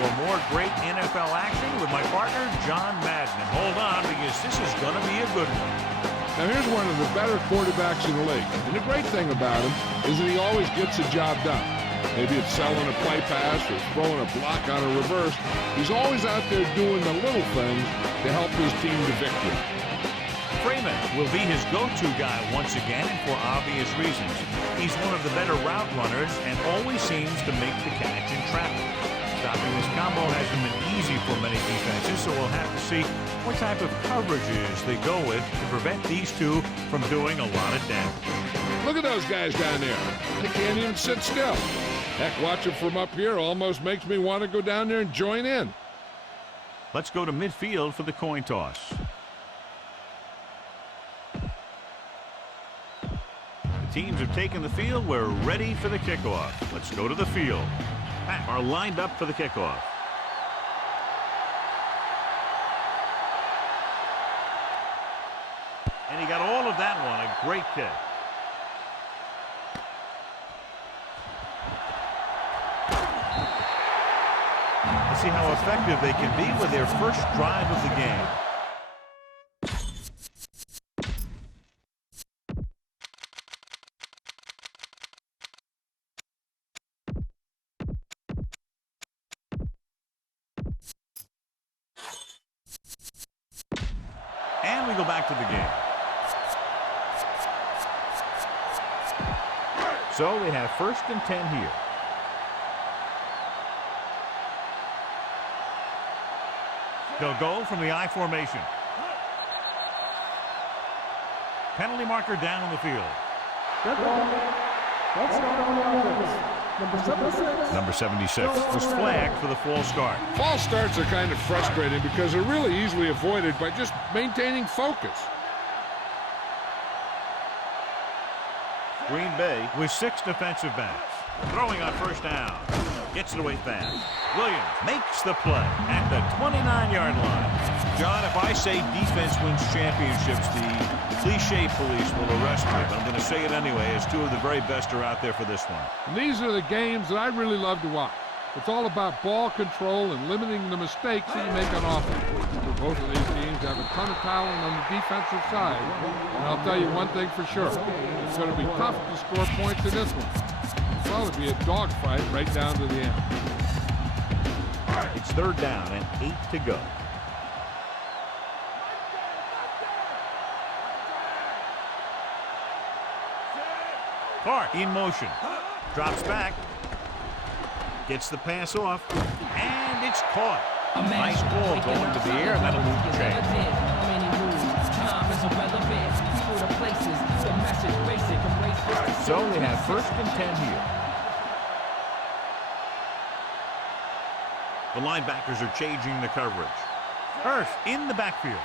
for more great NFL action with my partner, John Madden. And hold on, because this is going to be a good one. Now, here's one of the better quarterbacks in the league. And the great thing about him is that he always gets the job done. Maybe it's selling a play pass or throwing a block on a reverse. He's always out there doing the little things to help his team to victory. Freeman will be his go-to guy once again, and for obvious reasons. He's one of the better route runners and always seems to make the catch in traffic. Stopping this combo hasn't been easy for many defenses, so we'll have to see what type of coverages they go with to prevent these two from doing a lot of damage. Look at those guys down there. They can't even sit still. Heck, watching from up here almost makes me want to go down there and join in. Let's go to midfield for the coin toss. Teams have taken the field. We're ready for the kickoff. Let's go to the field. Are lined up for the kickoff. And he got all of that one. A great kick. Let's see how effective they can be with their first drive of the game. And we go back to the game. So they have 1st and 10 here. They'll go from the I formation. Penalty marker down in the field. Good ball. That's not on the offense. Number 76 was flagged for the false start. False starts are kind of frustrating because they're really easily avoided by just maintaining focus. Green Bay with 6 defensive backs. Throwing on 1st down. Gets it away fast. Williams makes the play at the 29-yard line. John, if I say defense wins championships, the cliche police will arrest me, but I'm going to say it anyway, as 2 of the very best are out there for this one. And these are the games that I really love to watch. It's all about ball control and limiting the mistakes that you make on offense. Both of these teams have a ton of talent on the defensive side. And I'll tell you one thing for sure. It's going to be tough to score points in this one. It'll probably be a dogfight right down to the end. It's 3rd down and 8 to go. Clark in motion. Drops back. Gets the pass off. And it's caught. A nice ball going to the air, and that'll move the chain. So they have 1st and 10 here. The linebackers are changing the coverage. Hurst in the backfield.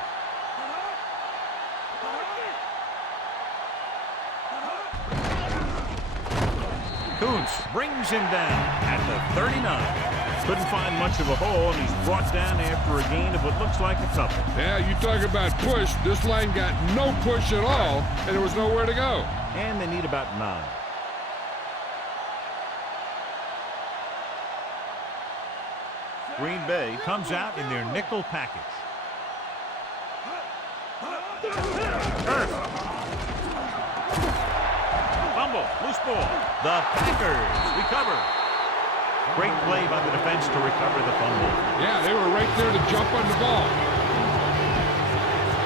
Kuntz brings him down at the 39. Couldn't find much of a hole, and he's brought down after a gain of what looks like a couple. Yeah, you talk about push. This line got no push at all, and there was nowhere to go. And they need about 9. Green Bay comes out in their nickel package. Hurst. Fumble, loose ball. The Packers recover. Great play by the defense to recover the fumble. Yeah, they were right there to jump on the ball.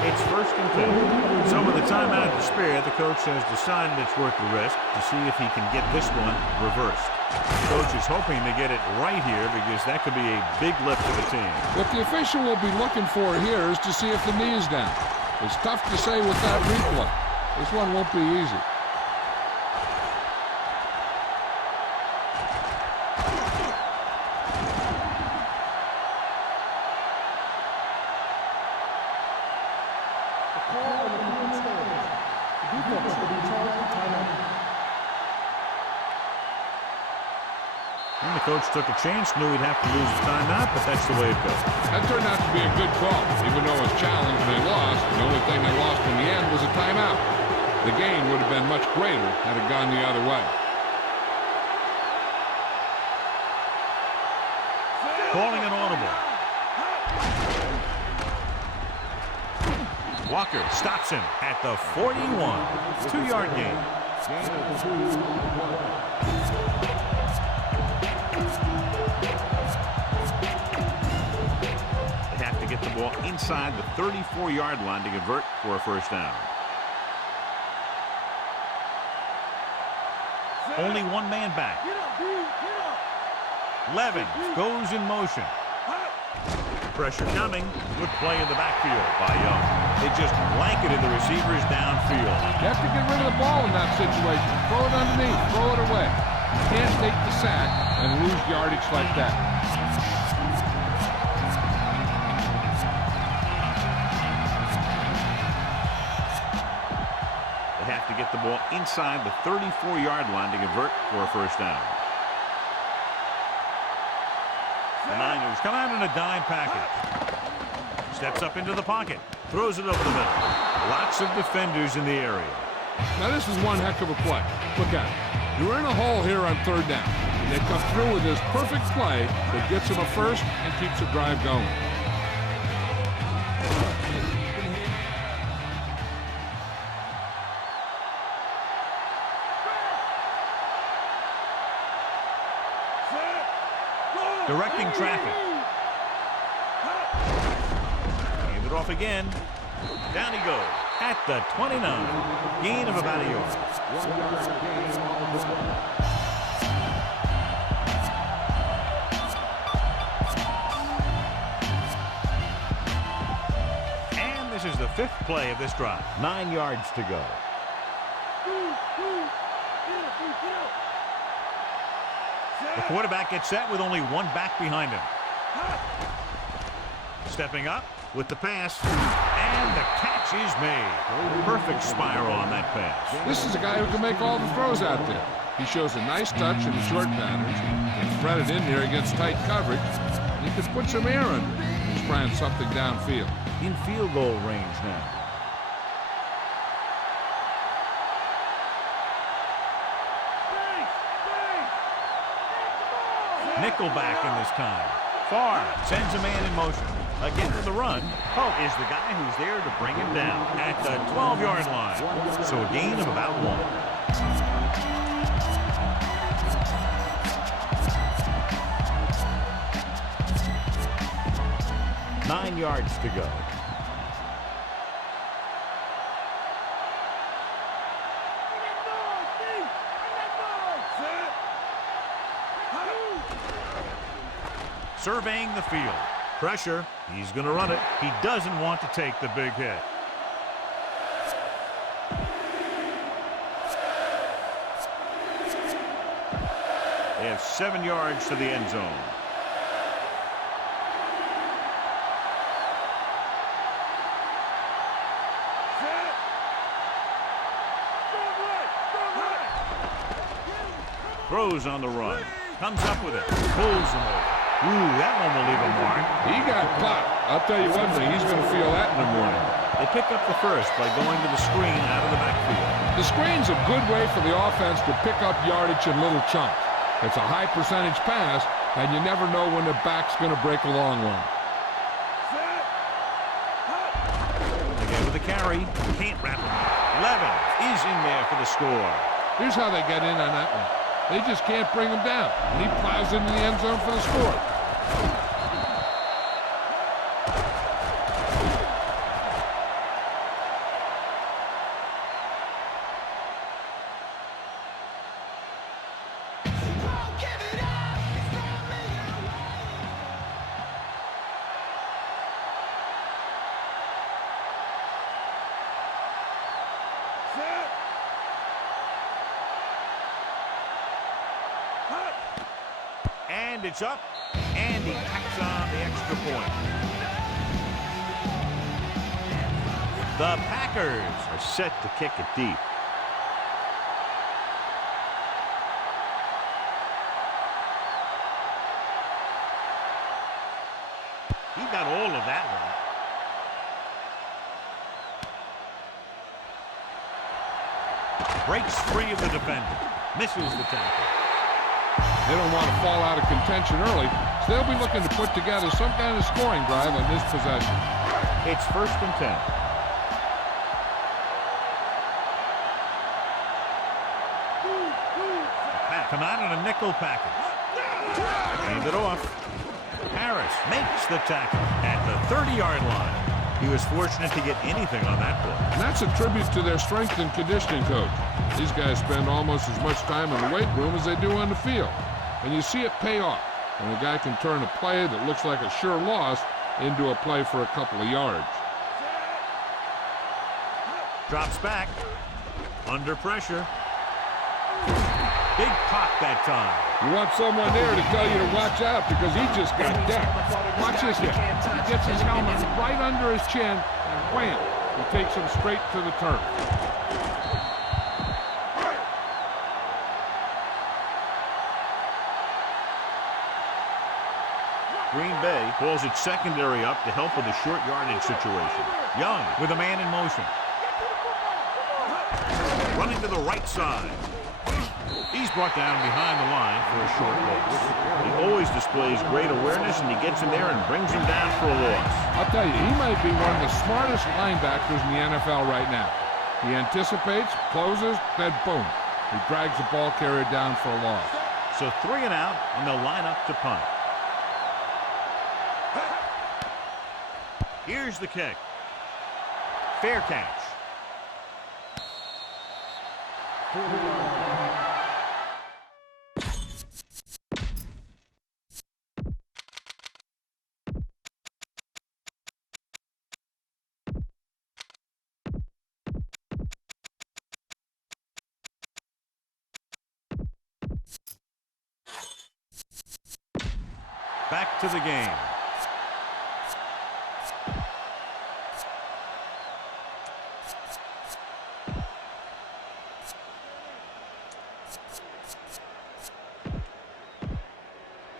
It's 1st and 10. So with the timeout to spare, the coach has decided it's worth the risk to see if he can get this one reversed. The coach is hoping to get it right here because that could be a big lift for the team. What the official will be looking for here is to see if the knee is down. It's tough to say with that replay. This one won't be easy. And the coach took a chance, knew he'd have to lose his timeout, but that's the way it goes. That turned out to be a good call. Even though it was challenged and they lost, the only thing they lost in the end was a timeout. The gain would have been much greater had it gone the other way. Calling it Walker stops him at the 41. 2-yard gain. They have to get the ball inside the 34-yard line to convert for a first down. Only one man back. Levin goes in motion. Pressure coming. Good play in the backfield by Young. They just blanketed the receivers downfield. You have to get rid of the ball in that situation. Throw it underneath. Throw it away. You can't take the sack and lose yardage like that. They have to get the ball inside the 34-yard line to convert for a first down. The Niners come out in a dime package. Steps up into the pocket. Throws it over the middle. Lots of defenders in the area. Now this is one heck of a play. Look at it. You're in a hole here on third down. And they come through with this perfect play that gets them a first and keeps the drive going. Directing traffic. Hand it off again. Down he goes at the 29. Gain of about a yard. And this is the 5th play of this drive. 9 yards to go. The quarterback gets set with only one back behind him. Stepping up with the pass, and the catch is made. Perfect spiral on that pass. This is a guy who can make all the throws out there. He shows a nice touch in the short patterns. He can thread it in there against tight coverage. And he can put some air under it. He's trying something downfield. In field goal range now. Nickelback in this time. Farr sends a man in motion. Again to the run. Pope is the guy who's there to bring him down at the 12-yard line. So a gain of about 1. 9 yards to go. Surveying the field. Pressure. He's going to run it. He doesn't want to take the big hit. They have 7 yards to the end zone. Throws on the run. Comes up with it. Pulls him over. Ooh, that one will leave a mark. He got popped. I'll tell you one thing, he's going to feel that in the morning. They pick up the first by going to the screen out of the backfield. The screen's a good way for the offense to pick up yardage in little chunks. It's a high percentage pass, and you never know when the back's going to break a long one. Again with the carry. Can't wrap him. Levin is in there for the score. Here's how they get in on that one. They just can't bring him down. And he plows into the end zone for the score. And it's up, and he tacks on the extra point. The Packers are set to kick it deep. He got all of that one. Breaks free of the defender. Misses the tackle. They don't want to fall out of contention early, so they'll be looking to put together some kind of scoring drive on this possession. It's 1st and 10. come out in a nickel package. Hand it off. Harris makes the tackle at the 30-yard line. He was fortunate to get anything on that play. And that's a tribute to their strength and conditioning coach. These guys spend almost as much time in the weight room as they do on the field. And you see it pay off when a guy can turn a play that looks like a sure loss into a play for a couple of yards. Drops back. Under pressure. Big pop that time. You want someone there to tell you to watch out because he just got decked. Watch this hit. He gets his helmet right under his chin, and wham! He takes him straight to the turf. Green Bay calls it secondary up to help with a short yardage situation. Young with a man in motion. Running to the right side. He's brought down behind the line for a short loss. He always displays great awareness, and he gets in there and brings him down for a loss. I'll tell you, he might be one of the smartest linebackers in the NFL right now. He anticipates, closes, then boom. He drags the ball carrier down for a loss. So 3 and out, and they'll line up to punt. Here's the kick. Fair catch. Back to the game.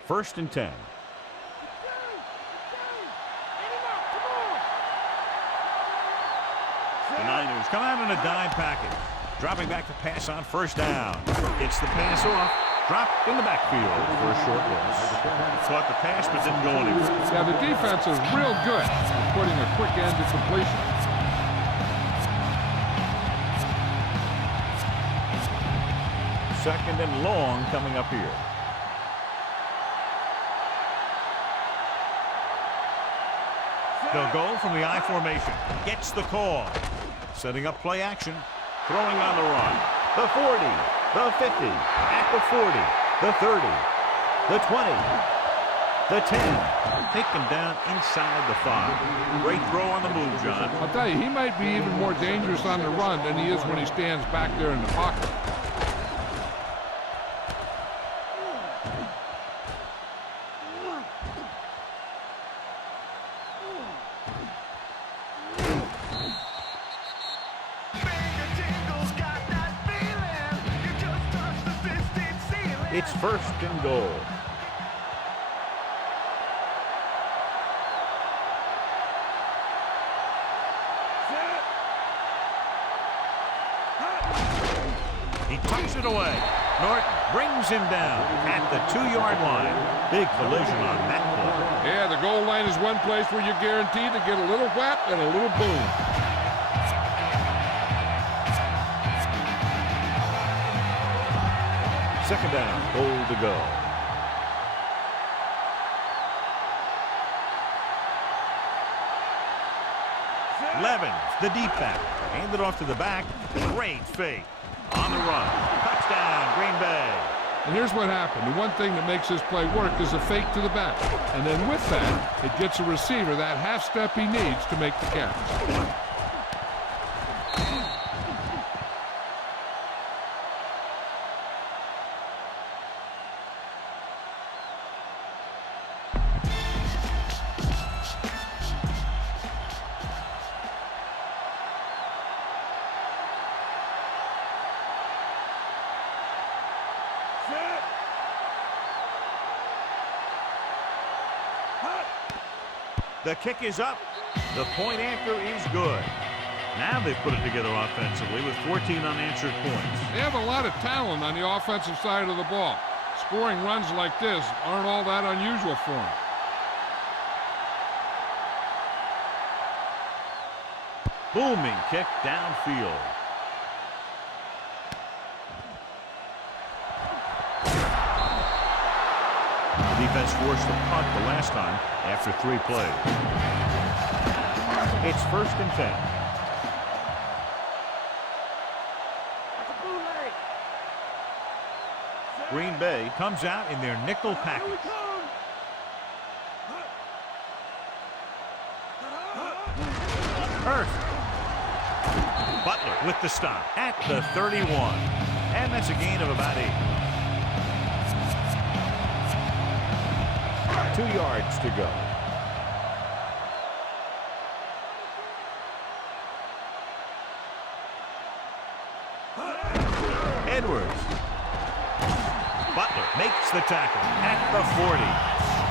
First and 10. The Niners come out in a dime package. Dropping back to pass on first down. Gets the pass off. Dropped in the backfield for a short loss. Caught the pass but didn't go anywhere. Yeah, the defense is real good at putting a quick end to completion. Second and long coming up here. They'll go from the I formation. Gets the call. Setting up play action. Throwing on the run. The 40. The 50. At the 40. The 30. The 20. The 10. Take him down inside the 5. Great throw on the move, John. I'll tell you, he might be even more dangerous on the run than he is when he stands back there in the pocket. It's first and goal. He tucks it away. Norton brings him down at the 2-yard line. Big collision on that play. Yeah, the goal line is one place where you're guaranteed to get a little whap and a little boom. Second down, goal to go. Levens, the deep back. Handed off to the back. Great fake. On the run. Touchdown, Green Bay. And here's what happened. The one thing that makes this play work is a fake to the back. And then with that, it gets a receiver that half step he needs to make the catch. The kick is up. The point anchor is good. Now they've put it together offensively with 14 unanswered points. They have a lot of talent on the offensive side of the ball. Scoring runs like this aren't all that unusual for them. Booming kick downfield. offense forced a punt the last time after 3 plays. It's 1st and 10. Green Bay comes out in their nickel package. Hurst. Butler with the stop at the 31. And that's a gain of about 8. 2 yards to go. Edwards. Butler makes the tackle at the 40.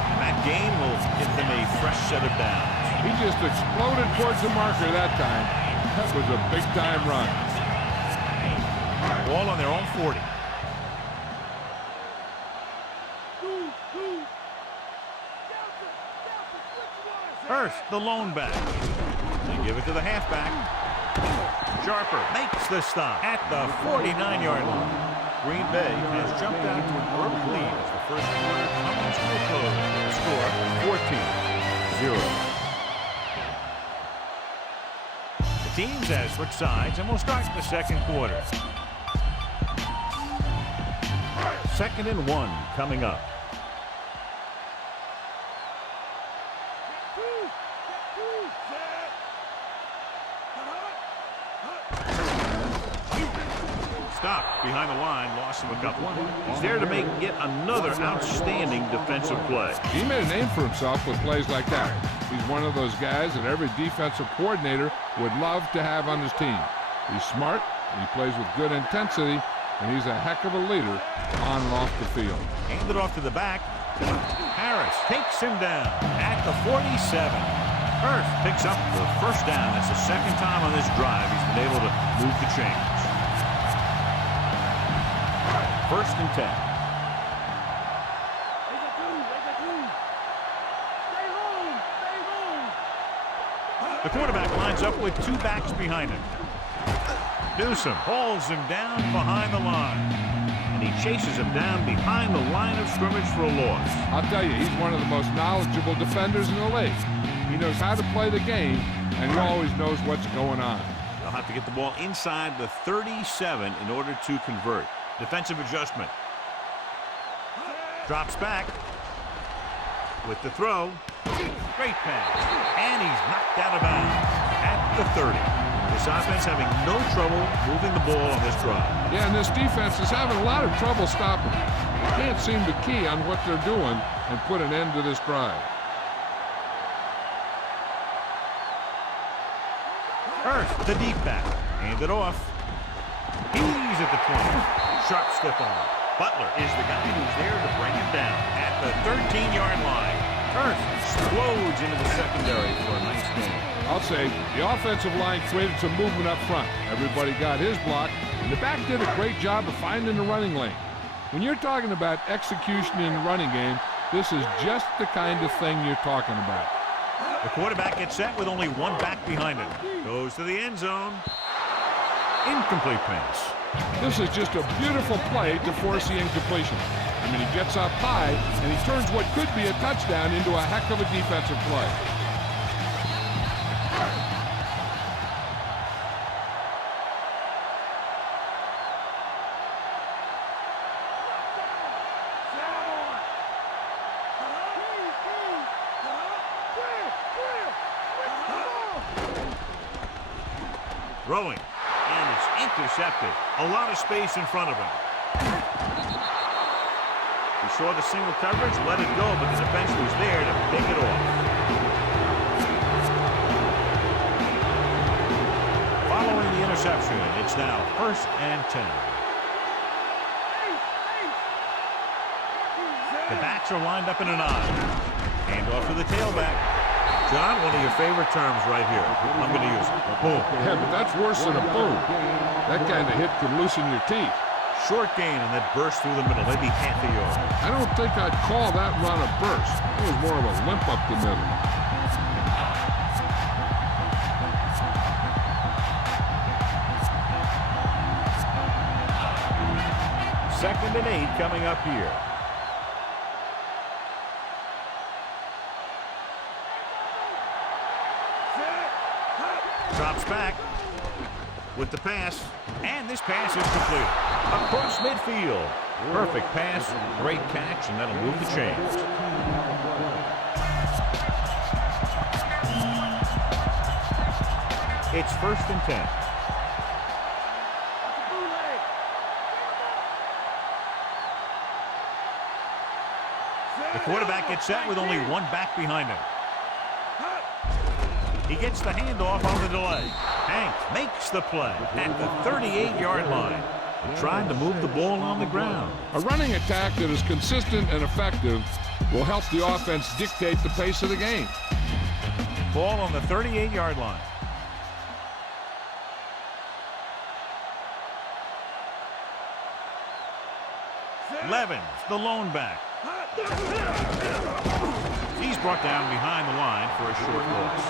And that gain will get them a fresh set of downs. He just exploded towards the marker that time. That was a big-time run. Ball on their own 40. Hurst, the lone back. They give it to the halfback. Sharper makes the stop at the 49-yard line. Green Bay has jumped out to an early lead as the first quarter comes to a close. The score 14-0. The teams as switch sides, and we'll start the second quarter. 2nd and 1 coming up. Stop behind the line, lost him a couple. He's there to make yet another outstanding defensive play. He made a name for himself with plays like that. He's one of those guys that every defensive coordinator would love to have on his team. He's smart, he plays with good intensity, and he's a heck of a leader on and off the field. Hand it off to the back. Harris takes him down at the 47. Hurst picks up the first down. That's the second time on this drive he's been able to move the chains. 1st and 10. The quarterback lines up with 2 backs behind him. Newsom hauls him down behind the line. And he chases him down behind the line of scrimmage for a loss. I'll tell you, he's one of the most knowledgeable defenders in the league. He knows how to play the game, and he always knows what's going on. They'll have to get the ball inside the 37 in order to convert. Defensive adjustment. Drops back. With the throw. Great pass. And he's knocked out of bounds at the 30. This offense having no trouble moving the ball on this drive. Yeah, and this defense is having a lot of trouble stopping. They can't seem to key on what they're doing and put an end to this drive. Hurst, the deep back. Hand it off. He's at the 20. Sharp stiff arm. Butler is the guy who's there to bring him down at the 13-yard line. Hurst explodes into the secondary for a nice gain. I'll say the offensive line created some movement up front. Everybody got his block, and the back did a great job of finding the running lane. When you're talking about execution in the running game, this is just the kind of thing you're talking about. The quarterback gets set with only 1 back behind him. Goes to the end zone. Incomplete pass. This is just a beautiful play to force the incompletion. I mean, he gets up high, and he turns what could be a touchdown into a heck of a defensive play. Throwing. And it's intercepted. A lot of space in front of him. He saw the single coverage, let it go, but the defense was there to pick it off. Following the interception, it's now 1st and 10. The backs are lined up in an I. Hand off to the tailback. John, one of your favorite terms right here. I'm going to use it. Boom. Yeah, but that's worse than a boom. That kind of hit could loosen your teeth. Short gain and that burst through the middle, maybe half a yard. I don't think I'd call that run a burst. It was more of a limp up the middle. Second and 8 coming up here. Drops back with the pass, and this pass is completed. Across midfield. Perfect pass, great catch, and that'll move the chains. It's 1st and 10. The quarterback gets set with only one back behind him. He gets the handoff on the delay. Hank makes the play at the 38-yard line. He tried to move the ball on the ground. A running attack that is consistent and effective will help the offense dictate the pace of the game. Ball on the 38-yard line. Levens, the lone back. He's brought down behind the line for a short loss.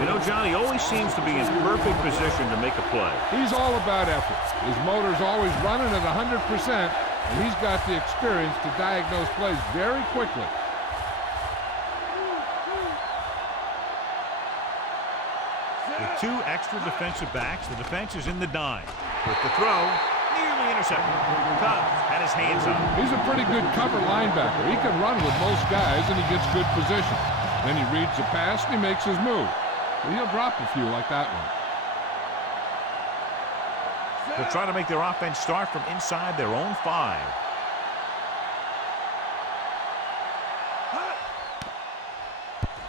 You know, John, he always seems to be in perfect position to make a play. He's all about effort. His motor's always running at 100%, and he's got the experience to diagnose plays very quickly. With 2 extra defensive backs, the defense is in the dime. With the throw, nearly intercepted. Cubs had his hands up. He's a pretty good cover linebacker. He can run with most guys, and he gets good position. Then he reads the pass, and he makes his move. But he'll drop a few like that one. They'll try to make their offense start from inside their own 5.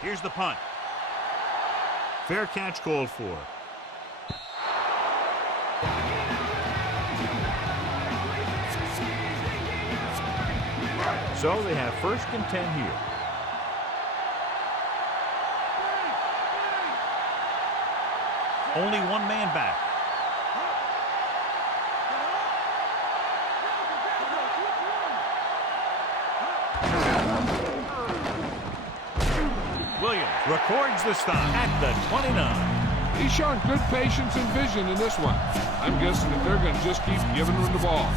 Here's the punt. Fair catch called for. So they have 1st and 10 here. Only one man back. Williams records the stop at the 29. He's showing good patience and vision in this one. I'm guessing that they're going to just keep giving him the ball.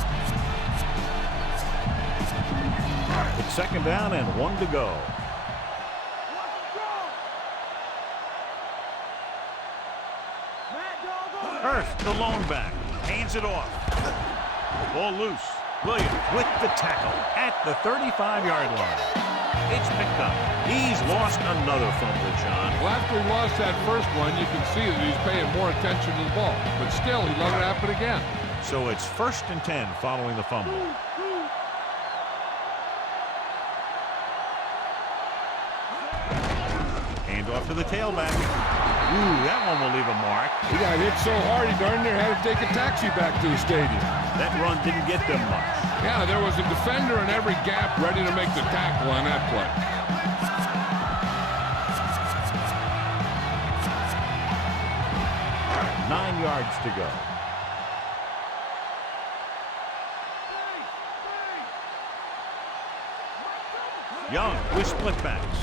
It's 2nd down and 1 to go. Hurst, the lone back, hands it off. Ball loose. Williams with the tackle at the 35-yard line. It's picked up. He's lost another fumble, John. Well, after he lost that first one, you can see that he's paying more attention to the ball. But still, he let it happen again. So it's 1st and 10 following the fumble. Hand off to the tailback. Ooh, that one will leave a mark. He got hit so hard he darn near had to take a taxi back to the stadium. That run didn't get them much. Yeah, there was a defender in every gap ready to make the tackle on that play. All right, 9 yards to go. Young with split backs.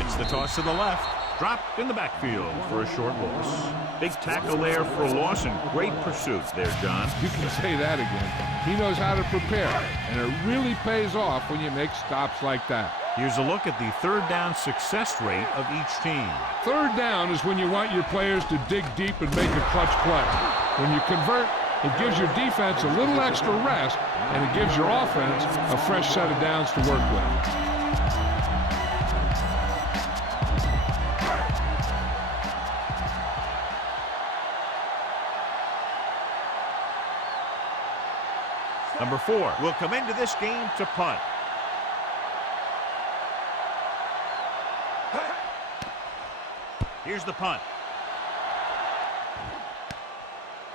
It's the toss to the left. Dropped in the backfield for a short loss. Big tackle there for a loss and great pursuit there, John. You can say that again. He knows how to prepare, and it really pays off when you make stops like that. Here's a look at the 3rd down success rate of each team. 3rd down is when you want your players to dig deep and make a clutch play. When you convert, it gives your defense a little extra rest, and it gives your offense a fresh set of downs to work with. Number 4 will come into this game to punt. Here's the punt.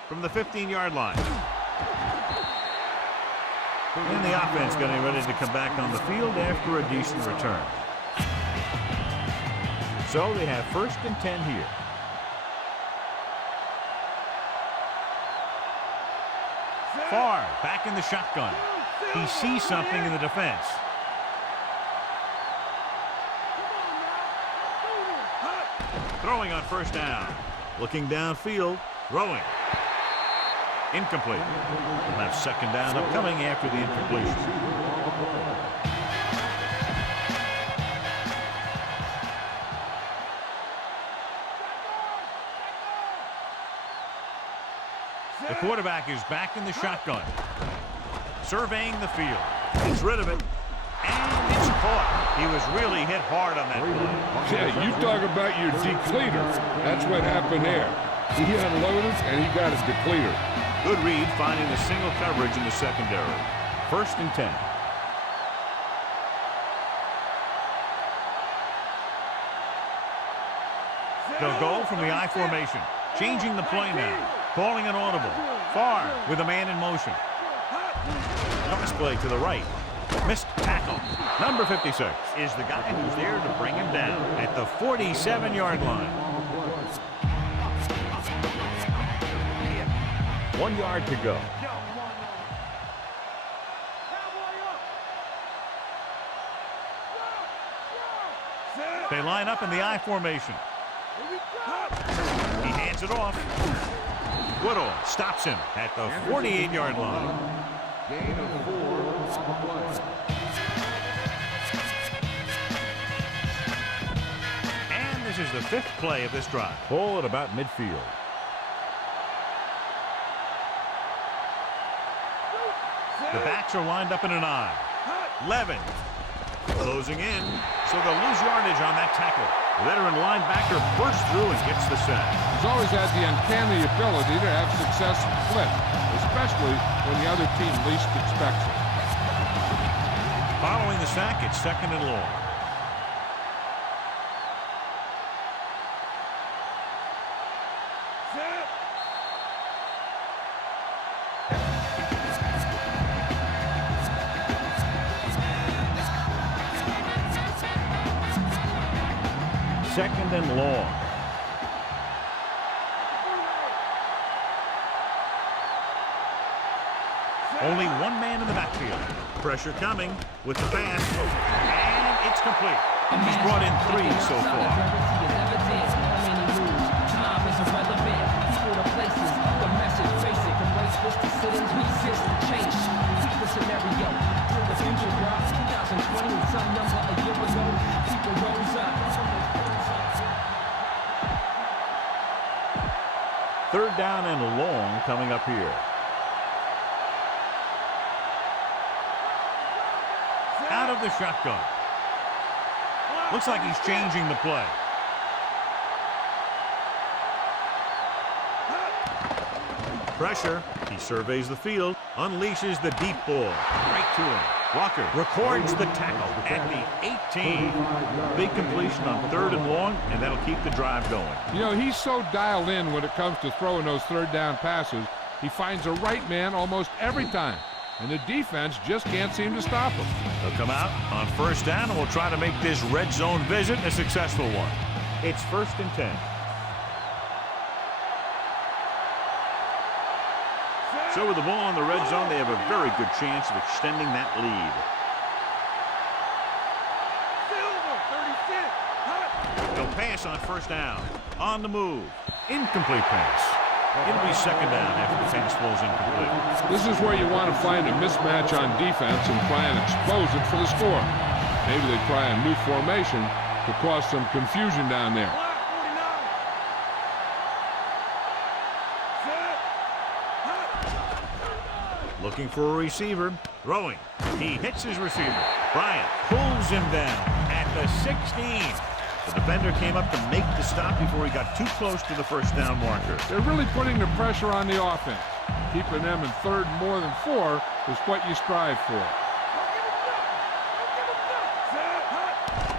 From the 15-yard line. And the offense getting ready to come back on the field after a decent return. So they have 1st and 10 here. Farr back in the shotgun. He sees something in the defense. Throwing on 1st down. Looking downfield. Throwing. Incomplete. We'll have 2nd down upcoming after the incompletion. The quarterback is back in the shotgun. Surveying the field. Gets rid of it. And it's caught. He was really hit hard on that play. Yeah, you talk about your depleter. That's what happened there. He unloaded and he got his depleter. Good read, finding the single coverage in the secondary. 1st and 10. They'll go from the I formation. Changing the play now. Calling an audible. Far with a man in motion. Pass play to the right. Missed tackle. Number 56 is the guy who's there to bring him down at the 47-yard line. 1 yard to go. They line up in the I formation. He hands it off. Woodall stops him at the 48-yard line. Gain of 4 on the play. And this is the 5th play of this drive. Ball at about midfield. The backs are lined up in an I. Levin closing in, so they'll lose yardage on that tackle. The veteran linebacker bursts through and gets the sack. He's always had the uncanny ability to have success in split, especially when the other team least expects it. Following the sack, it's 2nd and long. Second and long. Only one man in the backfield. Pressure coming with the pass. And it's complete. He's brought in 3 so far. Third down and long coming up here. Out of the shotgun. Looks like he's changing the play. Pressure. He surveys the field. Unleashes the deep ball. Right to him. Walker records the tackle at the 18. Big completion on 3rd and long, and that'll keep the drive going. You know, he's so dialed in when it comes to throwing those 3rd down passes. He finds the right man almost every time, and the defense just can't seem to stop him. They'll come out on 1st down, and we'll try to make this red zone visit a successful one. It's 1st and 10. So with the ball in the red zone, they have a very good chance of extending that lead. They'll pass on 1st down. On the move. Incomplete pass. It'll be 2nd down after the pass falls incomplete. This is where you want to find a mismatch on defense and try and expose it for the score. Maybe they try a new formation to cause some confusion down there. Looking for a receiver. Throwing. He hits his receiver. Bryant pulls him down at the 16. The defender came up to make the stop before he got too close to the 1st down marker. They're really putting the pressure on the offense. Keeping them in 3rd more than 4 is what you strive for.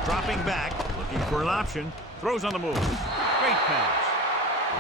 Dropping back. Looking for an option. Throws on the move. Great pass.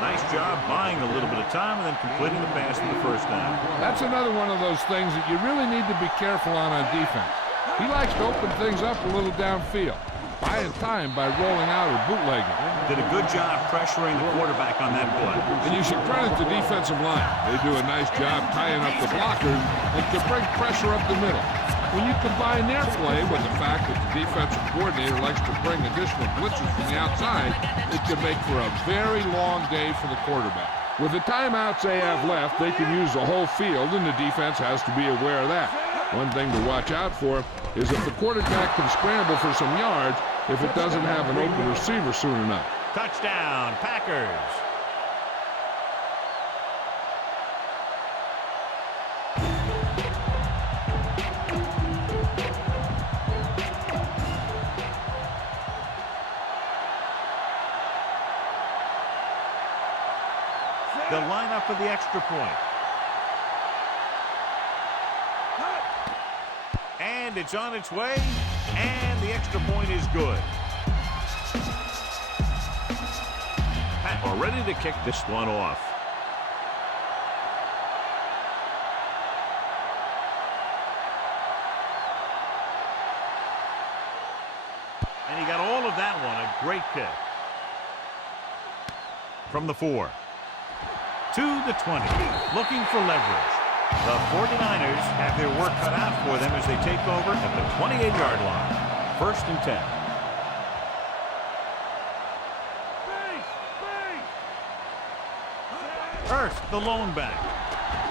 Nice job buying a little bit of time and then completing the pass for the 1st down. That's another one of those things that you really need to be careful on defense. He likes to open things up a little downfield, buying time by rolling out or bootlegging. Did a good job pressuring the quarterback on that play. And you should credit the defensive line. They do a nice job tying up the blockers and can bring pressure up the middle. When you combine their play with the fact that the defensive coordinator likes to bring additional blitzes from the outside, it can make for a very long day for the quarterback. With the timeouts they have left, they can use the whole field, and the defense has to be aware of that. One thing to watch out for is if the quarterback can scramble for some yards if it doesn't have an open receiver soon enough. Touchdown, Packers. They'll line up for the extra point. And it's on its way, and the extra point is good. Pat are ready to kick this one off. And he got all of that one, a great kick. From the 4 to the 20, looking for leverage. The 49ers have their work cut out for them as they take over at the 28-yard line. 1st and 10. Earth, the lone back.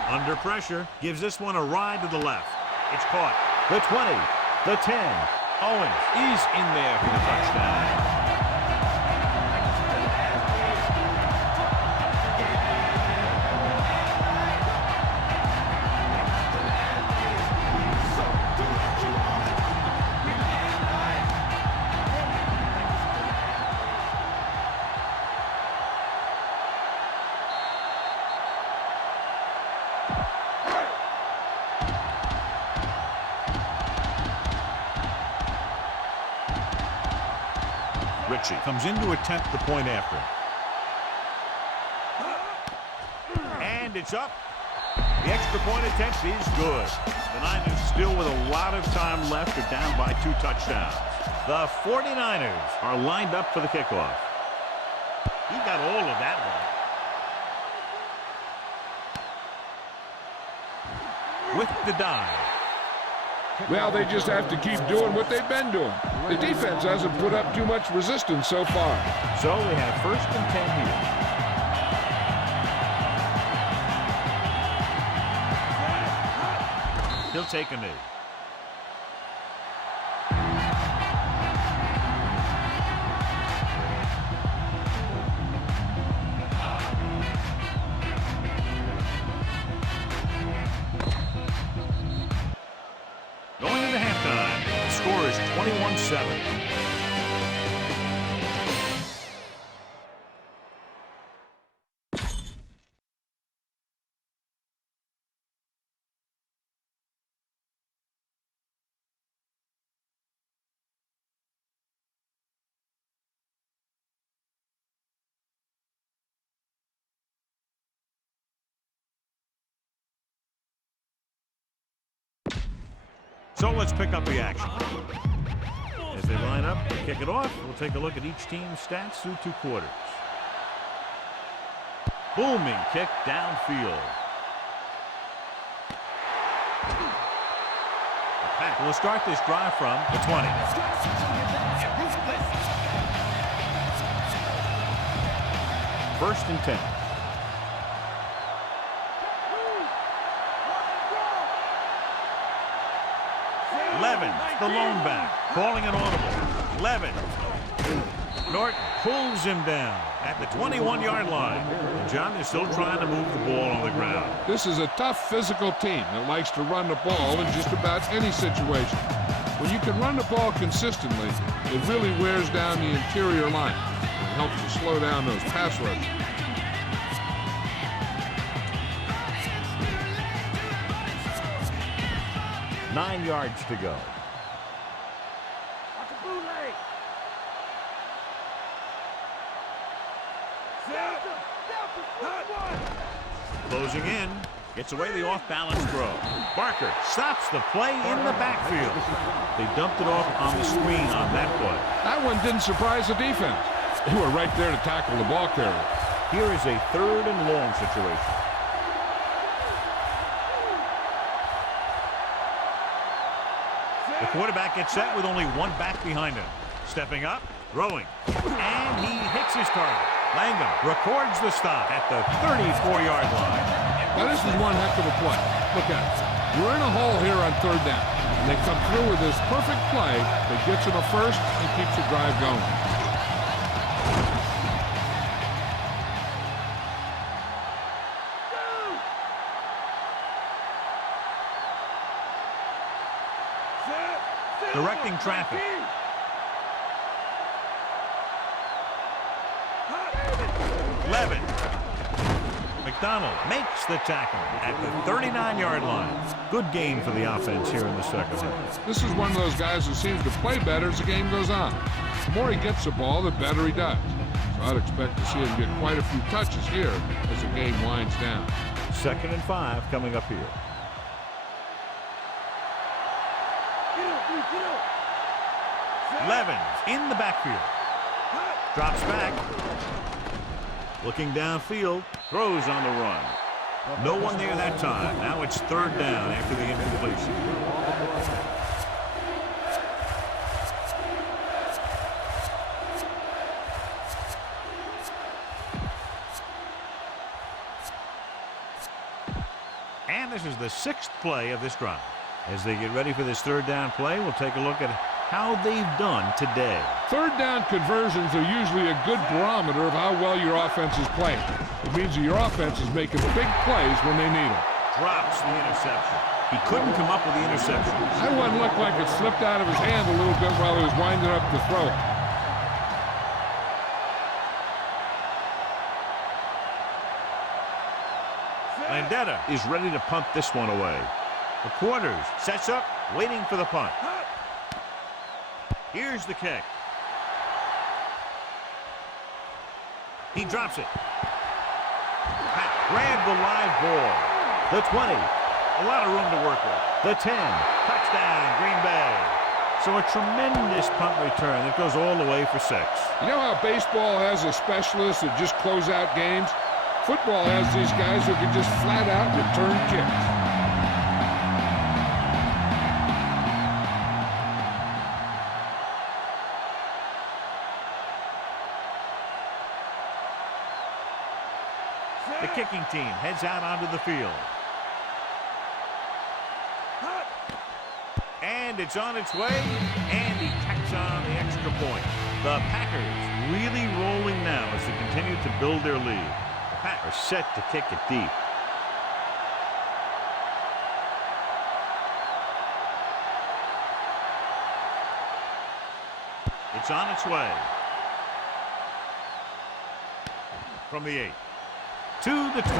Under pressure, gives this one a ride to the left. It's caught. The 20, the 10. Owens is in there for the touchdown. Ritchie comes in to attempt the point after. And it's up. The extra point attempt is good. The Niners still with a lot of time left. They're down by 2 touchdowns. The 49ers are lined up for the kickoff. He got all of that one. With the dive. Well, they just have to keep doing what they've been doing. The defense hasn't put up too much resistance so far. So we have 1st and 10 here. He'll take a knee. Going into halftime, the score is 21-7. So let's pick up the action. As they line up to kick it off, we'll take a look at each team's stats through 2 quarters. Booming kick downfield. The Pack will start this drive from the 20. First and 10. Levin, the lone back, calling an audible. Levin. Norton pulls him down at the 21-yard line. And John is still trying to move the ball on the ground. This is a tough physical team that likes to run the ball in just about any situation. When you can run the ball consistently, it really wears down the interior line. It helps to slow down those pass rushes. Nine yards to go. Closing in. Gets away the off-balance throw. Barker stops the play in the backfield. They dumped it off on the screen on that play. That one didn't surprise the defense. They were right there to tackle the ball carrier. Here is a 3rd and long situation. The quarterback gets set with only one back behind him. Stepping up, throwing, and he hits his target. Langham records the stop at the 34-yard line. Now this is one heck of a play. Look at it. You're in a hole here on 3rd down. And they come through with this perfect play that gets them a first and keeps the drive going. Directing traffic. Levin. McDonald makes the tackle at the 39-yard line. Good game for the offense here in the second half. This is one of those guys who seems to play better as the game goes on. The more he gets the ball, the better he does. So I'd expect to see him get quite a few touches here as the game winds down. 2nd and 5 coming up here. Levens in the backfield. Drops back. Looking downfield. Throws on the run. No one there that time. Now it's 3rd down after the incompletion. And this is the 6th play of this drive. As they get ready for this 3rd down play, we'll take a look at how they've done today. 3rd down conversions are usually a good barometer of how well your offense is playing. It means that your offense is making big plays when they need them. Drops the interception. He couldn't come up with the interception. That one looked like it slipped out of his hand a little bit while he was winding up to throw it. Landetta is ready to punt this one away. The quarters sets up, waiting for the punt. Here's the kick. He drops it. Pat grabbed the live ball. The 20. A lot of room to work with. The 10. Touchdown, Green Bay. So a tremendous punt return that goes all the way for 6. You know how baseball has a specialist that just close out games? Football has these guys who can just flat out return kicks. The kicking team heads out onto the field. And it's on its way, and he tacks on the extra point. The Packers really rolling now as they continue to build their lead. The Packers set to kick it deep. It's on its way. From the 8. To the 20. The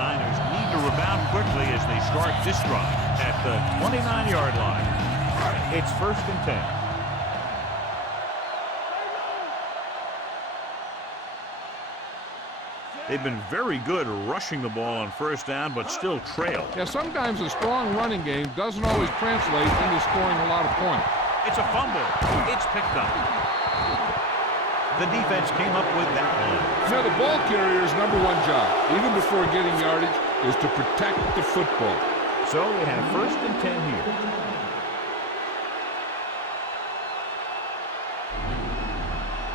Niners need to rebound quickly as they start this drive at the 29-yard line. It's 1st and 10. They've been very good rushing the ball on 1st down, but still trail. Yeah, sometimes a strong running game doesn't always translate into scoring a lot of points. It's a fumble. It's picked up. The defense came up with that one. You know, the ball carrier's #1 job, even before getting yardage, is to protect the football. So they have 1st and 10 here.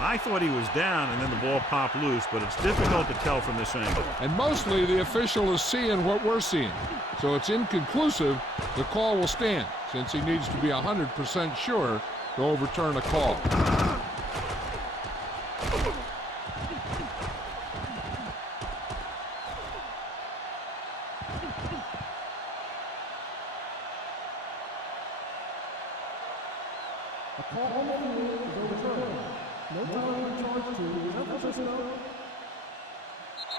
I thought he was down and then the ball popped loose, but it's difficult to tell from this angle. And mostly the official is seeing what we're seeing. So it's inconclusive. The call will stand since he needs to be 100% sure to overturn a call.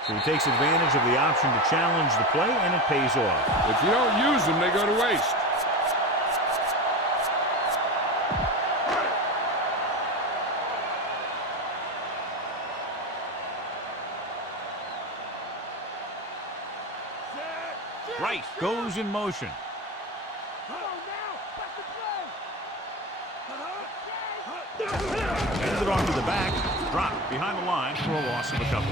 So he takes advantage of the option to challenge the play, and it pays off. If you don't use them, they go to waste. Rice goes in motion. Handed off to the back. Dropped behind the line for a loss of a couple.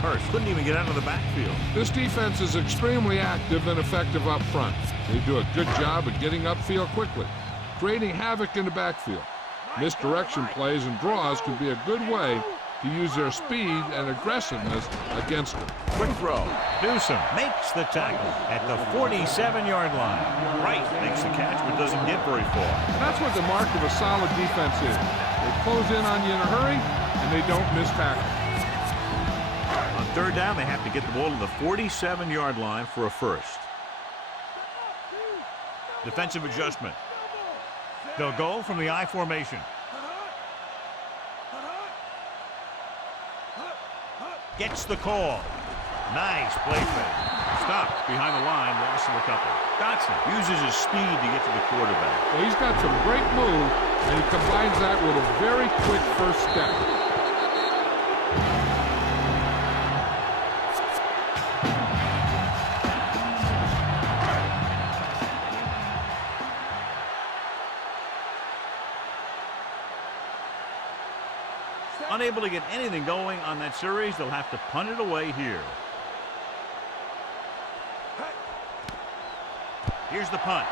Hurst couldn't even get out of the backfield. This defense is extremely active and effective up front. They do a good job of getting upfield quickly, creating havoc in the backfield. Misdirection plays and draws can be a good way to use their speed and aggressiveness against them. Quick throw. Newsom makes the tackle at the 47-yard line. Wright makes the catch but doesn't get very far. And that's what the mark of a solid defense is. They close in on you in a hurry, and they don't miss tackle. On 3rd down, they have to get the ball to the 47-yard line for a first. Defensive adjustment. They'll go from the I formation. Gets the call. Nice play fake. Stopped behind the line, loss of a couple. Dotson uses his speed to get to the quarterback. Well, he's got some great move, and he combines that with a very quick first step. Unable to get anything going on that series, they'll have to punt it away here. Here's the punt.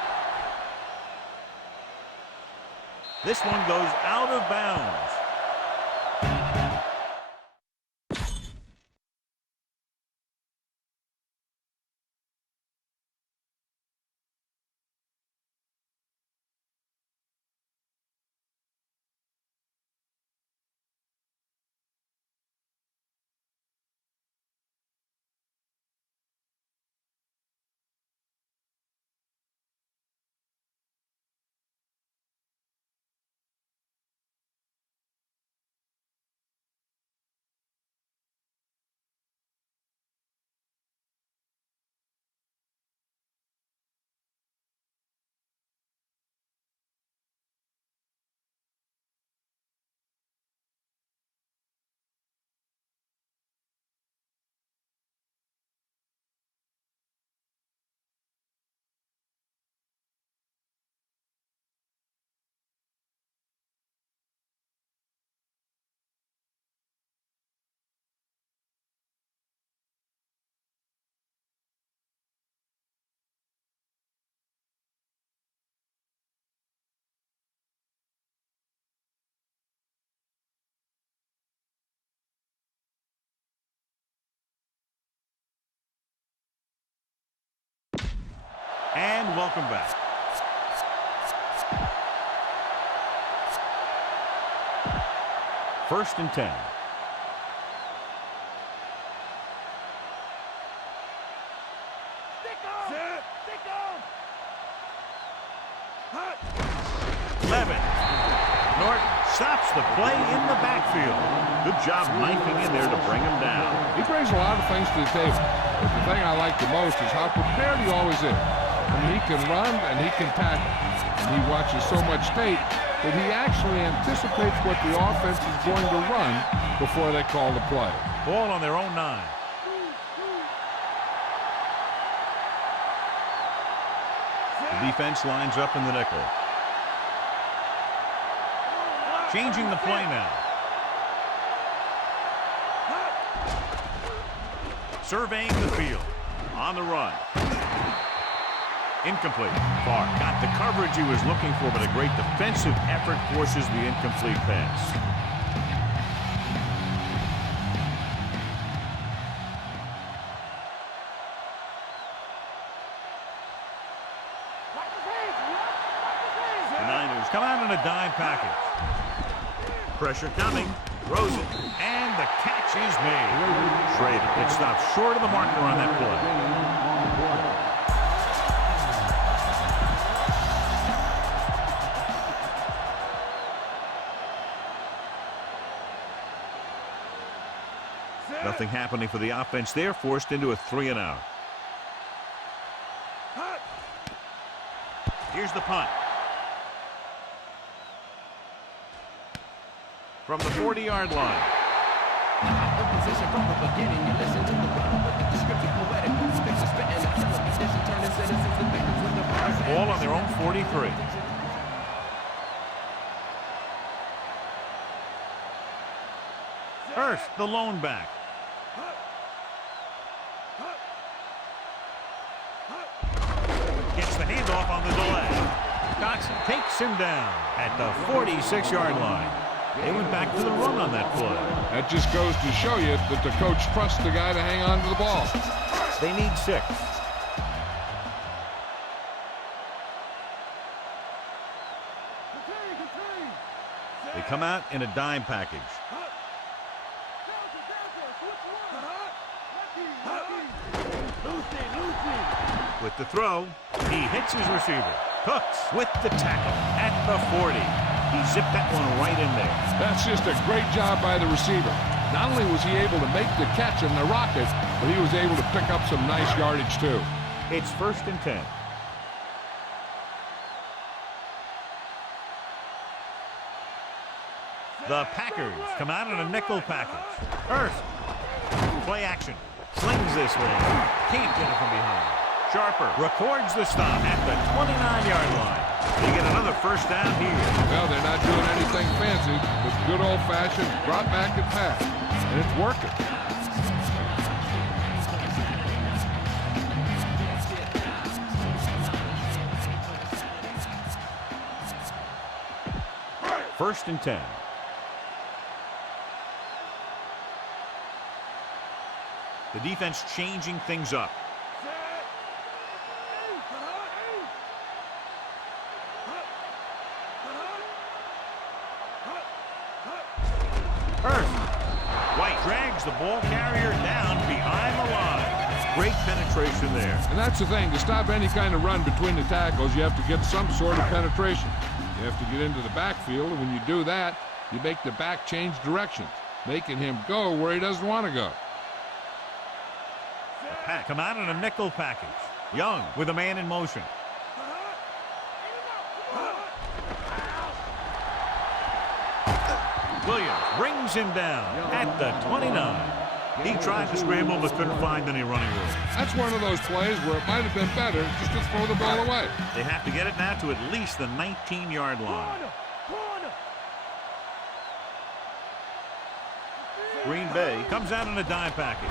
This one goes out of bounds. And welcome back. First and 10. Levin. Norton stops the play in the backfield. Good job knifing in there to bring him down. He brings a lot of things to the table, but the thing I like the most is how prepared he always is. I mean, he can run and he can tackle. And he watches so much tape that he actually anticipates what the offense is going to run before they call the play. Ball on their own 9. The defense lines up in the nickel. Changing the play now. Surveying the field. On the run. Incomplete. Far. Got the coverage he was looking for, but a great defensive effort forces the incomplete pass. The Niners come out in a dime package. Pressure coming. Throws it. And the catch is made. Traded. It stops short of the marker on that play. Nothing happening for the offense there, forced into a 3-and-out. Here's the punt. From the 40-yard line. The position from the beginning, you listen to the rhyme with the descriptive poetic space spitting the television, turning citizens and victims with the bars. Ball on their own 43. Hurst, the lone back. Gets the handoff on the delay. Dotson takes him down at the 46-yard line. They went back to the run on that play. That just goes to show you that the coach trusts the guy to hang on to the ball. They need 6. They come out in a dime package. With the throw, he hits his receiver. Cooks with the tackle at the 40. He zipped that one right in there. That's just a great job by the receiver. Not only was he able to make the catch in the rocket, but he was able to pick up some nice yardage too. It's 1st and 10. The Packers come out in a nickel package. Earth. Play action. Slings this one. Can't get it from behind. Sharper records the stop at the 29-yard line. They get another first down here. Well, they're not doing anything fancy. It's good old-fashioned drop back and pass. And it's working. First and 10. The defense changing things up. Earth. White drags the ball carrier down behind the line. Great penetration there. And that's the thing. To stop any kind of run between the tackles, you have to get some sort of penetration. You have to get into the backfield, and when you do that, you make the back change directions, making him go where he doesn't want to go. The Pack come out in a nickel package. Young with a man in motion. Williams brings him down at the 29. He tried to scramble but couldn't find any running room. That's one of those plays where it might have been better just to throw the ball away. They have to get it now to at least the 19-yard line. Green Bay comes out in a dime package.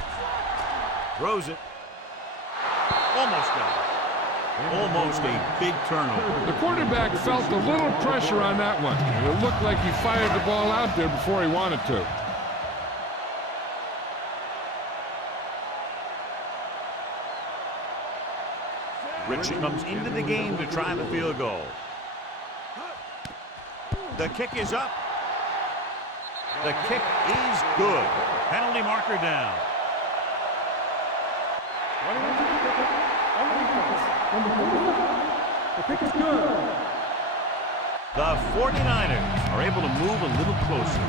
Throws it. Almost got it. Almost a big turnover. The quarterback felt a little pressure on that one. It looked like he fired the ball out there before he wanted to. Ritchie comes into the game to try the field goal. The kick is up. The kick is good. Penalty marker down. The kick is good. The 49ers are able to move a little closer.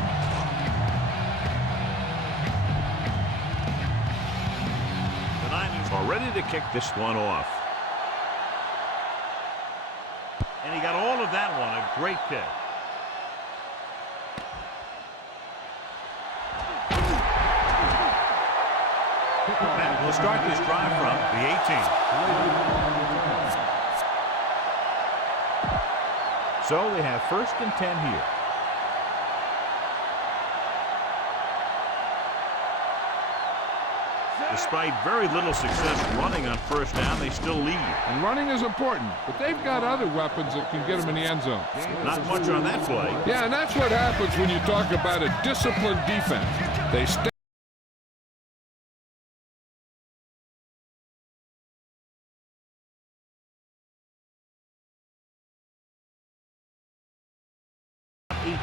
The Niners are ready to kick this one off. And he got all of that one. A great kick. And we'll start this drive from the 18. So they have 1st and 10 here. Despite very little success running on 1st down, they still lead. And running is important, but they've got other weapons that can get them in the end zone. Not much on that play. Yeah, and that's what happens when you talk about a disciplined defense. They stay.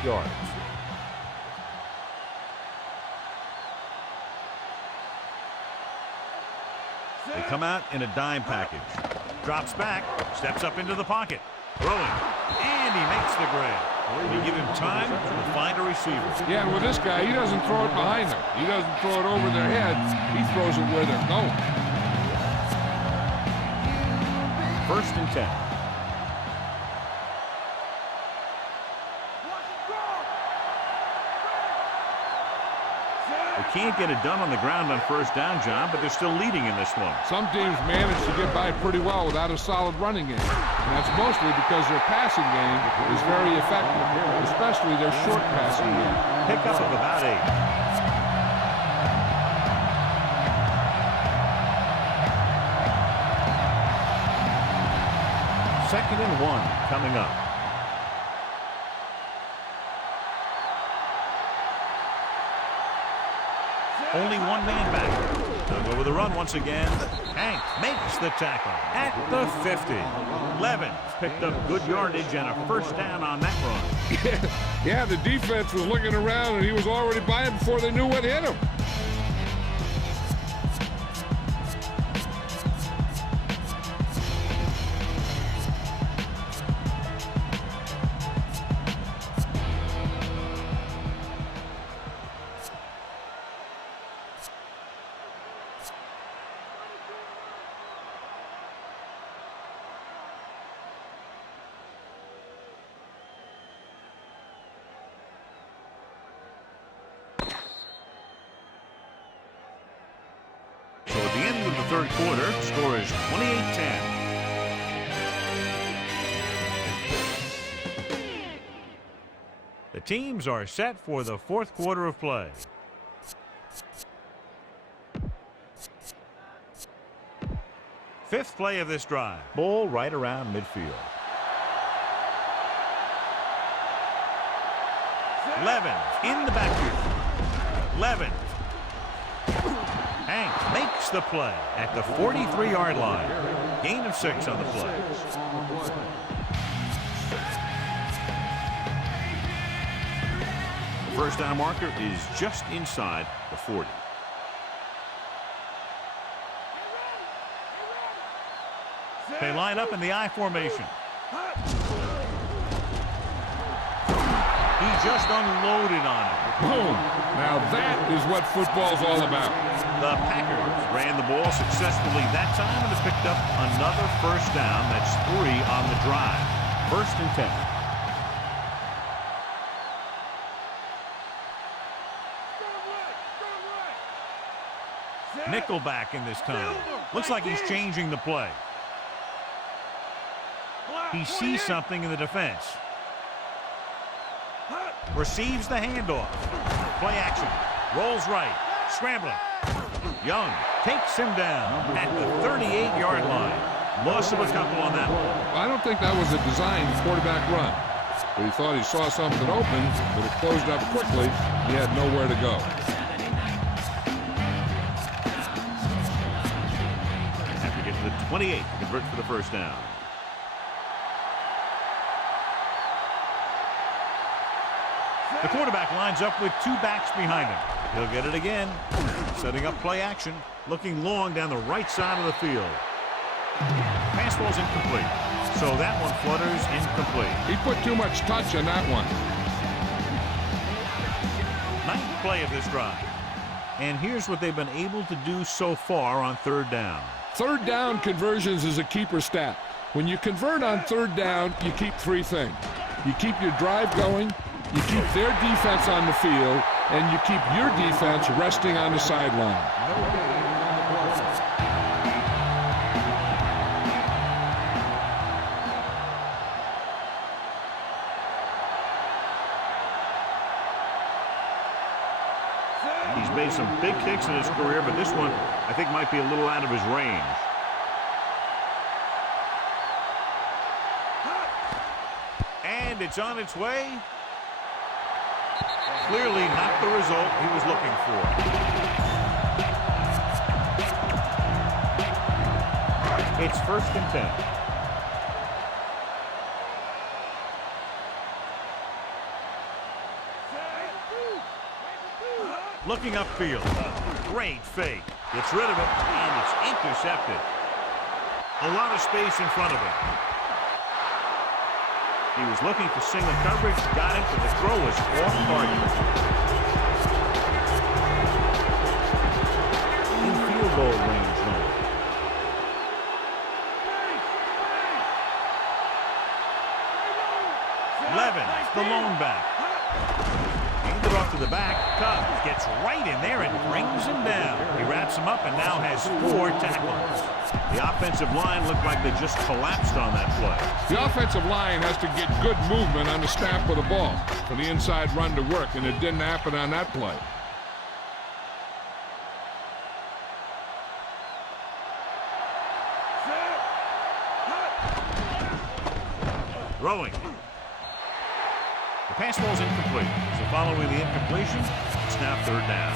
Yards. They come out in a dime package. Drops back, steps up into the pocket. Throwing, and he makes the grab. They give him time to find a receiver. Yeah, and with this guy, he doesn't throw it behind them. He doesn't throw it over their heads. He throws it where they're going. 1st and 10. They can't get it done on the ground on 1st down, John, but they're still leading in this one. Some teams manage to get by pretty well without a solid running game. And that's mostly because their passing game is very effective, especially their short passing game. Pickup of about 8. Second and 1 coming up. Only one man back. They'll go with a run once again. Hank makes the tackle at the 50. Levin picked up good yardage and a 1st down on that run. Yeah, the defense was looking around and he was already by him before they knew what hit him. third quarter. Score is 28-10. The teams are set for the fourth quarter of play. Fifth play of this drive. Ball right around midfield. Levens in the backfield. Levens. Hank makes the play at the 43-yard line. Gain of 6 on the play. The first down marker is just inside the 40. They line up in the I formation. He just unloaded on it. Boom. Now that is what football's all about. The Packers ran the ball successfully that time and have picked up another first down. That's 3 on the drive. 1st and 10. Nickelback in this time. Looks like he's changing the play. He sees something in the defense. Receives the handoff. Play action. Rolls right. Scrambling. Young takes him down at the 38-yard line. Loss of a couple on that one. I don't think that was a designed quarterback run. But he thought he saw something open, but it closed up quickly. He had nowhere to go. Have to get to the 28 to convert for the first down. The quarterback lines up with 2 backs behind him. He'll get it again. Setting up play action. Looking long down the right side of the field. Pass ball's incomplete. So that one flutters incomplete. He put too much touch on that one. 9th play of this drive. And here's what they've been able to do so far on third down. Third down conversions is a keeper stat. When you convert on third down, you keep 3 things. You keep your drive going, you keep their defense on the field, and you keep your defense resting on the sideline. He's made some big kicks in his career, but this one I think might be a little out of his range. And it's on its way. Clearly not the result he was looking for. It's 1st and 10. Looking upfield. Great fake. Gets rid of it, and it's intercepted. A lot of space in front of him. He was looking for single coverage, got it, but the throw was off target. In field goal range now. Levens, the lone back. Handed off to the back. Cubs gets right in there and brings him down. He wraps him up and now has 4 tackles. The offensive line looked like they just collapsed on that play. The offensive line has to get good movement on the snap of the ball for the inside run to work, and it didn't happen on that play. Throwing. The pass ball's incomplete. So following the incompletion, it's now 3rd down.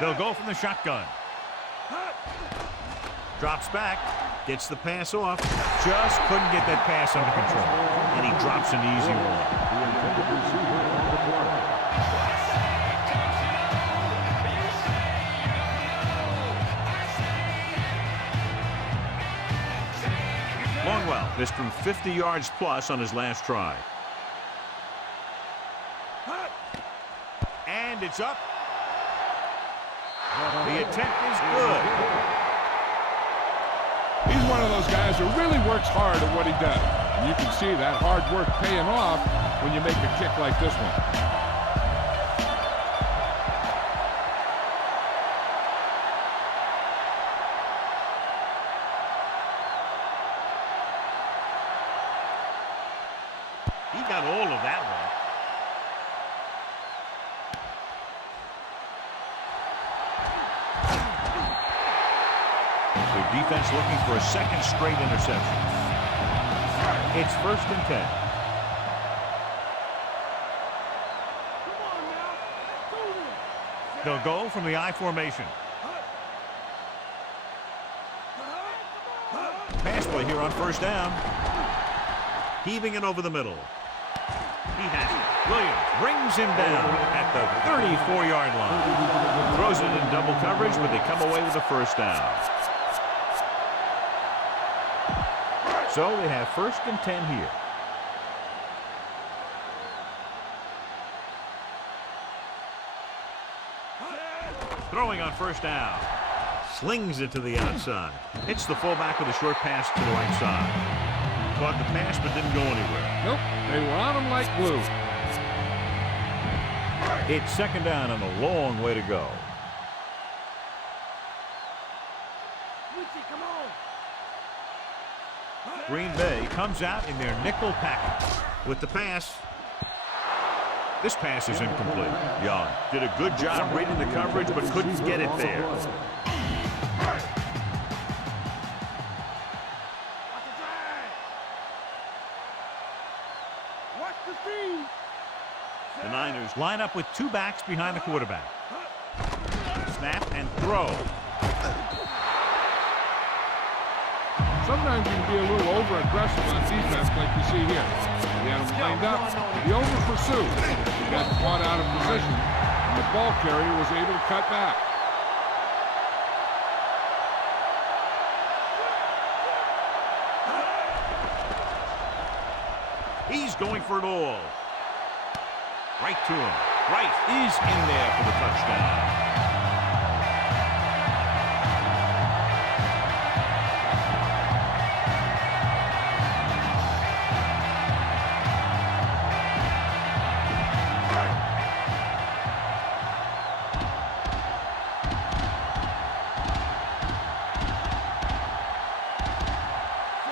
They'll go from the shotgun. Drops back. Gets the pass off. Just couldn't get that pass under control. And he drops an easy one. Longwell missed from 50 yards plus on his last try. And it's up. The attempt is good. He's one of those guys who really works hard at what he does. And you can see that hard work paying off when you make a kick like this one. He got all of that one. The defense looking for a second straight interception. It's 1st and 10. They'll go from the I formation. Pass play here on 1st down. Heaving it over the middle. He has it. Williams brings him down at the 34-yard line. Throws it in double coverage, but they come away with a 1st down. So they have 1st and 10 here. Throwing on 1st down. Slings it to the outside. Hits the fullback with a short pass to the right side. Caught the pass but didn't go anywhere. Nope, they were on him like glue. It's 2nd down and a long way to go. Green Bay comes out in their nickel package with the pass. This pass is incomplete. Young did a good job reading the coverage but couldn't get it there. The Niners line up with 2 backs behind the quarterback. Snap and throw. Sometimes you can be a little over-aggressive on defense like you see here. He had him lined up. He over-pursued. He got caught out of position, and the ball carrier was able to cut back. He's going for it all. Right to him. Right is in there for the touchdown.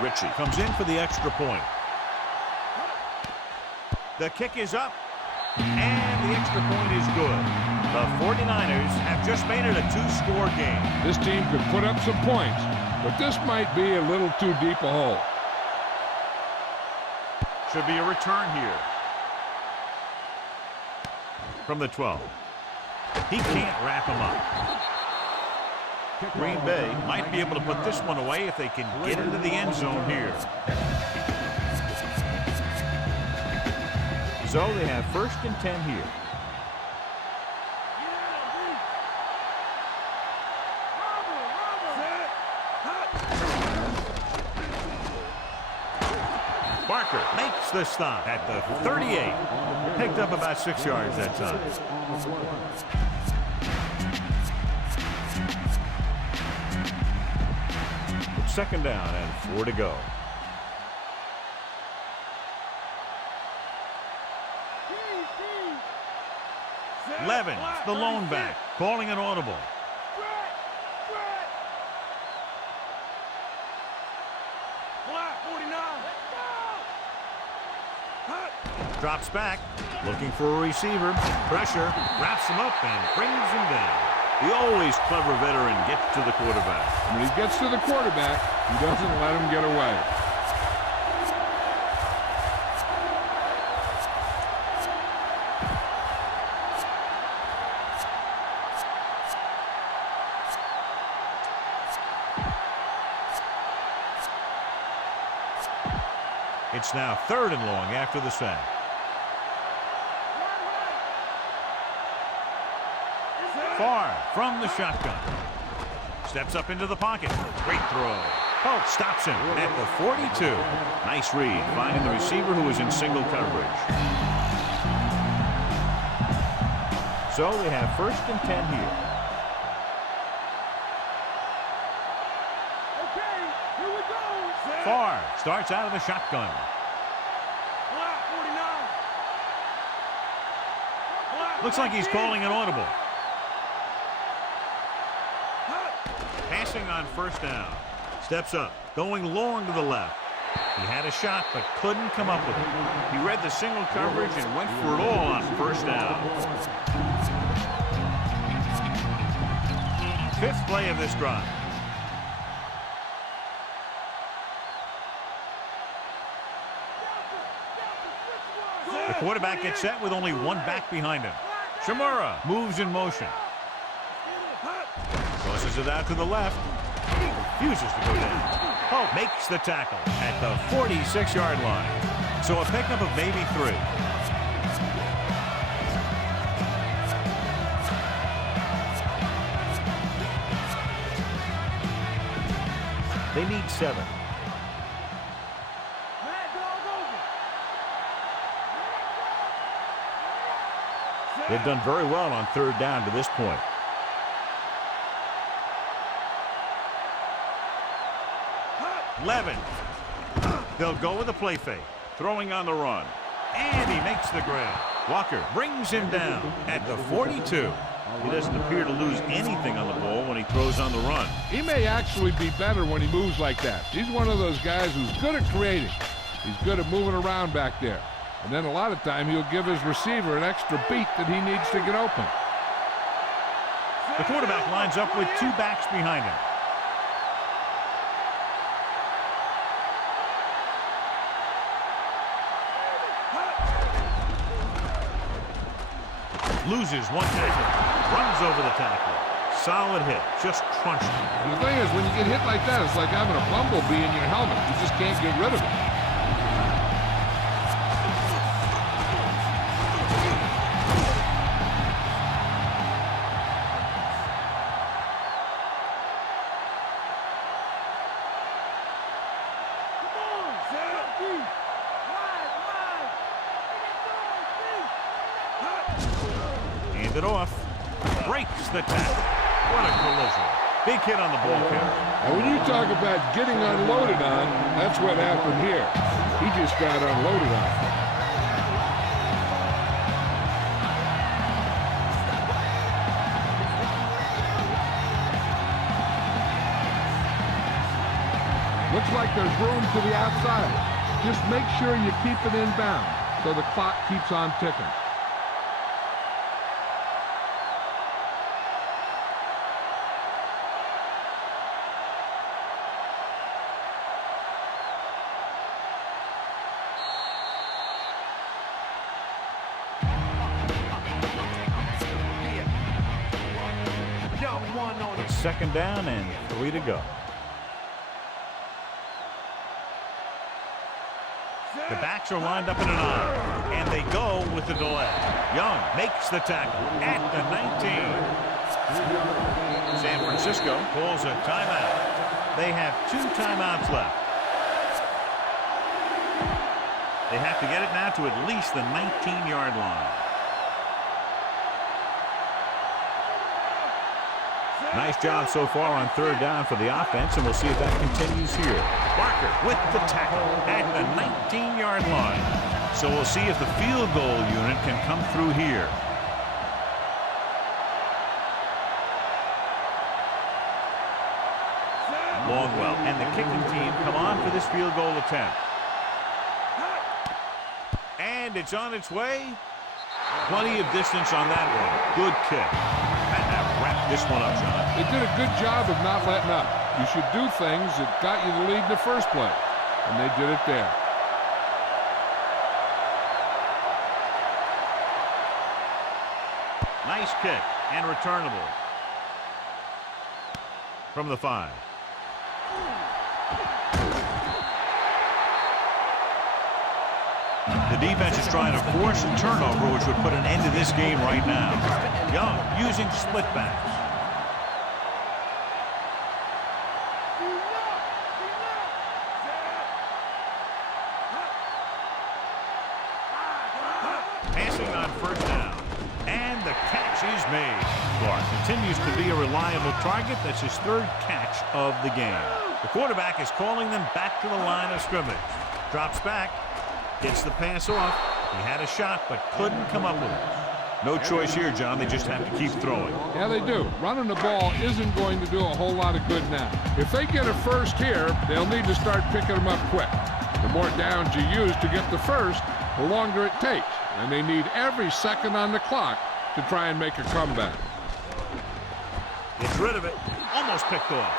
Ritchie comes in for the extra point. The kick is up, and the extra point is good. The 49ers have just made it a 2-score game. This team could put up some points, but this might be a little too deep a hole. Should be a return here. From the 12. He can't wrap him up. Green Bay might be able to put this one away if they can get into the end zone here. So they have 1st and 10 here. Barker makes the stop at the 38. Picked up about 6 yards that time. It's 2nd down and 4 to go. Levin, the lone back, calling an audible. Drops back, looking for a receiver. Pressure, wraps him up and brings him down. The always clever veteran gets to the quarterback. When he gets to the quarterback, he doesn't let him get away. It's now 3rd and long after the sack. Far from the shotgun. Steps up into the pocket. Great throw. Holt stops him at the 42. Nice read, finding the receiver who was in single coverage. So they have 1st and 10 here. far. Starts out of the shotgun. Looks like he's calling an audible. Passing on first down. Steps up, going long to the left. He had a shot, but couldn't come up with it. He read the single coverage and went for it all on first down. Fifth play of this drive. The quarterback gets set with only one back behind him. Shimura moves in motion. Tosses it out to the left. Refuses to go down. Pope makes the tackle at the 46-yard line. So a pickup of maybe 3. They need 7. They've done very well on third down to this point. Levin. They'll go with a play fake. Throwing on the run. And he makes the grab. Walker brings him down at the 42. He doesn't appear to lose anything on the ball when he throws on the run. He may actually be better when he moves like that. He's one of those guys who's good at creating. He's good at moving around back there. And then a lot of time he'll give his receiver an extra beat that he needs to get open. The quarterback lines up with 2 backs behind him. Loses one tackle. Runs over the tackle. Solid hit. Just crunched him. The thing is, when you get hit like that, it's like having a bumblebee in your helmet. You just can't get rid of it. It off. Breaks the tackle. What a collision. Big hit on the ball carrier. And when you talk about getting unloaded on, that's what happened here. He just got unloaded on. Looks like there's room to the outside. Just make sure you keep it inbound so the clock keeps on ticking. It's second down and 3 to go. The backs are lined up in an eye, and they go with the delay. Young makes the tackle at the 19. San Francisco calls a timeout. They have 2 timeouts left. They have to get it now to at least the 19-yard line. Nice job so far on third down for the offense, and we'll see if that continues here. Barker with the tackle at the 19-yard line. So we'll see if the field goal unit can come through here. Longwell and the kicking team come on for this field goal attempt. And it's on its way. Plenty of distance on that one. Good kick. Wrap this one up, John. They did a good job of not letting up. You should do things that got you the lead in the first play, and they did it there. Nice kick and returnable from the 5. The defense is trying to force a turnover, which would put an end to this game right now. Young using split backs. Passing on first down. And the catch is made. Clark continues to be a reliable target. That's his 3rd catch of the game. The quarterback is calling them back to the line of scrimmage. Drops back, gets the pass off. He had a shot, but couldn't come up with it. No choice here, John. They just have to keep throwing. Yeah, they do. Running the ball isn't going to do a whole lot of good now. If they get a first here, they'll need to start picking them up quick. The more downs you use to get the first, the longer it takes. And they need every second on the clock to try and make a comeback. Gets rid of it. Almost picked off.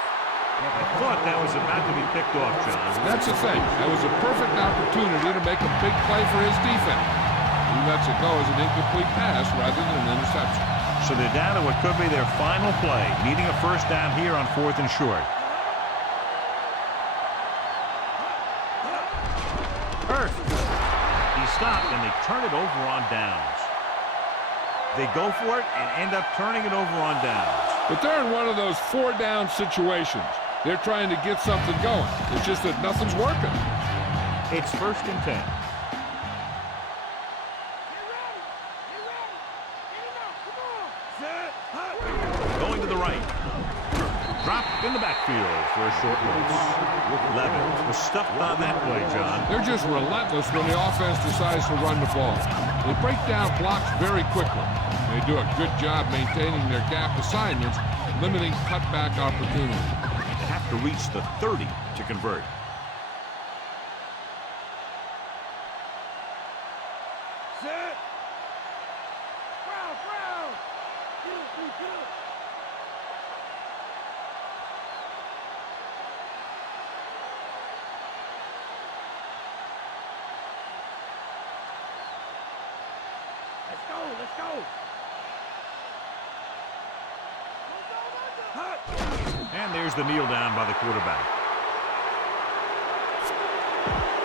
I thought that was about to be picked off, John. That's the thing. That was a perfect opportunity to make a big play for his defense. He lets it go as an incomplete pass rather than an interception. So they're down to what could be their final play, needing a first down here on 4th and short. Earth. He stopped, and they turn it over on downs. They go for it and end up turning it over on downs. But they're in one of those 4-down situations. They're trying to get something going. It's just that nothing's working. It's 1st and 10. Going to the right. Dropped in the backfield for a short loss. Levin was stuffed on that play, John. They're just relentless when the offense decides to run the ball. They break down blocks very quickly. They do a good job maintaining their gap assignments, limiting cutback opportunities. They have to reach the 30 to convert. Set. Ground. Good. Let's go. And there's the kneel down by the quarterback.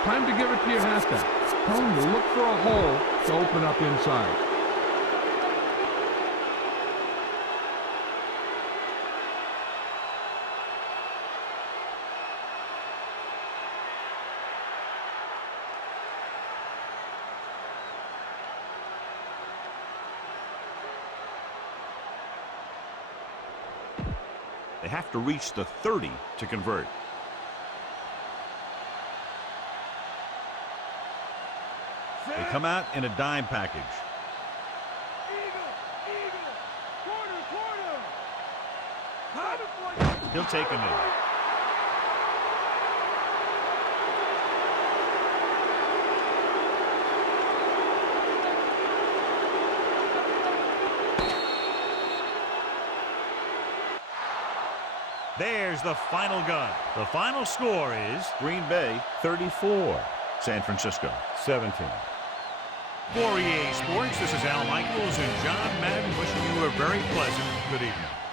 Time to give it to your halfback. Tell him to look for a hole to open up inside. They have to reach the 30 to convert. They come out in a dime package. Quarter. He'll take a knee. There's the final gun. The final score is Green Bay 34, San Francisco 17. For EA Sports, this is Al Michaels and John Madden wishing you a very pleasant good evening.